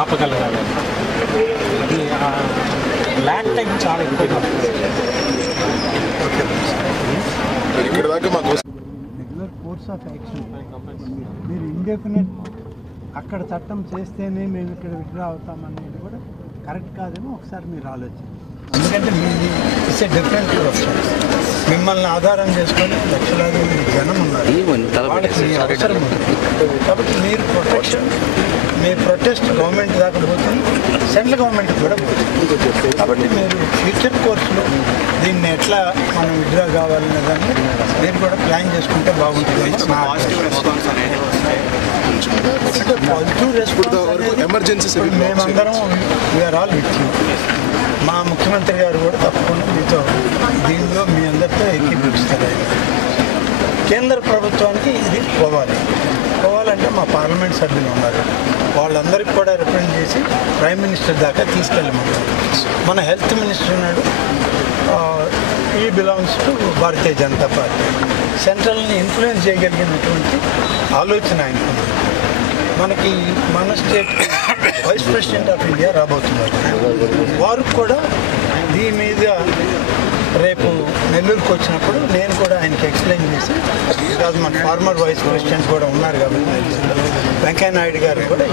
ఆపగలగాలి. అది ల్యాక్ టైం చాలా ఎక్కువగా ఉంటుంది. Regular course of action. మీరు ఇండెఫినెట్ అక్కడ చట్టం చేస్తేనే మేము ఇక్కడ విత్డ్రా అవుతామనేది కూడా కరెక్ట్ కాదేమో ఒకసారి మీరు ఆలోచించండి. ఎందుకంటే మీది ఇట్స్ ఏ డిఫరెంట్ ప్రొఫెషన్. మిమ్మల్ని ఆధారం చేసుకొని లక్షలాది మంది జనం ఉన్నారు, వాళ్ళకి మీ అవసరం ఉంది. కాబట్టి మీరు ప్రొటెక్షన్, మీ ప్రొటెస్ట్ గవర్నమెంట్ దాకా పోతుంది, సెంట్రల్ గవర్నమెంట్ కూడా పోతుంది. కాబట్టి మీరు ఫ్యూచర్ కోర్సులో దీన్ని ఎట్లా మనం విత్డ్రా కావాలనే దాన్ని మీరు కూడా ప్లాన్ చేసుకుంటే బాగుంటుంది. పాజిటివ్ రెస్పాన్స్ ఎమర్జెన్సీ మేమందరం వీఆర్ ఆల్ విత్ యూ. మా ముఖ్యమంత్రి గారు కూడా తప్పకుండా మీతో దీనిలో మీ అందరితో ఏకీభవిస్తారు. కేంద్ర ప్రభుత్వానికి ఇది పోవాలంటే మా పార్లమెంట్ సభ్యులు ఉన్నారు, వాళ్ళందరికీ కూడా రిప్రజెంట్ చేసి ప్రైమ్ మినిస్టర్ దాకా తీసుకెళ్ళమంటారు. మన హెల్త్ మినిస్టర్ ఉన్నాడు, ఈ belongs to Bharatiya Janata party. సెంట్రల్ని ఇన్ఫ్లుయెన్స్ చేయగలిగినటువంటి ఆలోచన ఆయనకు. మనకి మన state vice president of India రాబోతున్నారు, వారికి కూడా దీని మీద రేపు నెల్లూరుకు వచ్చినప్పుడు నేను కూడా ఆయనకి ఎక్స్ప్లెయిన్ చేసి, బికాజ్ మన ఫార్మర్ వైస్ ప్రెసిడెంట్ కూడా ఉన్నారు కాబట్టి వెంకయ్య నాయుడు గారు కూడా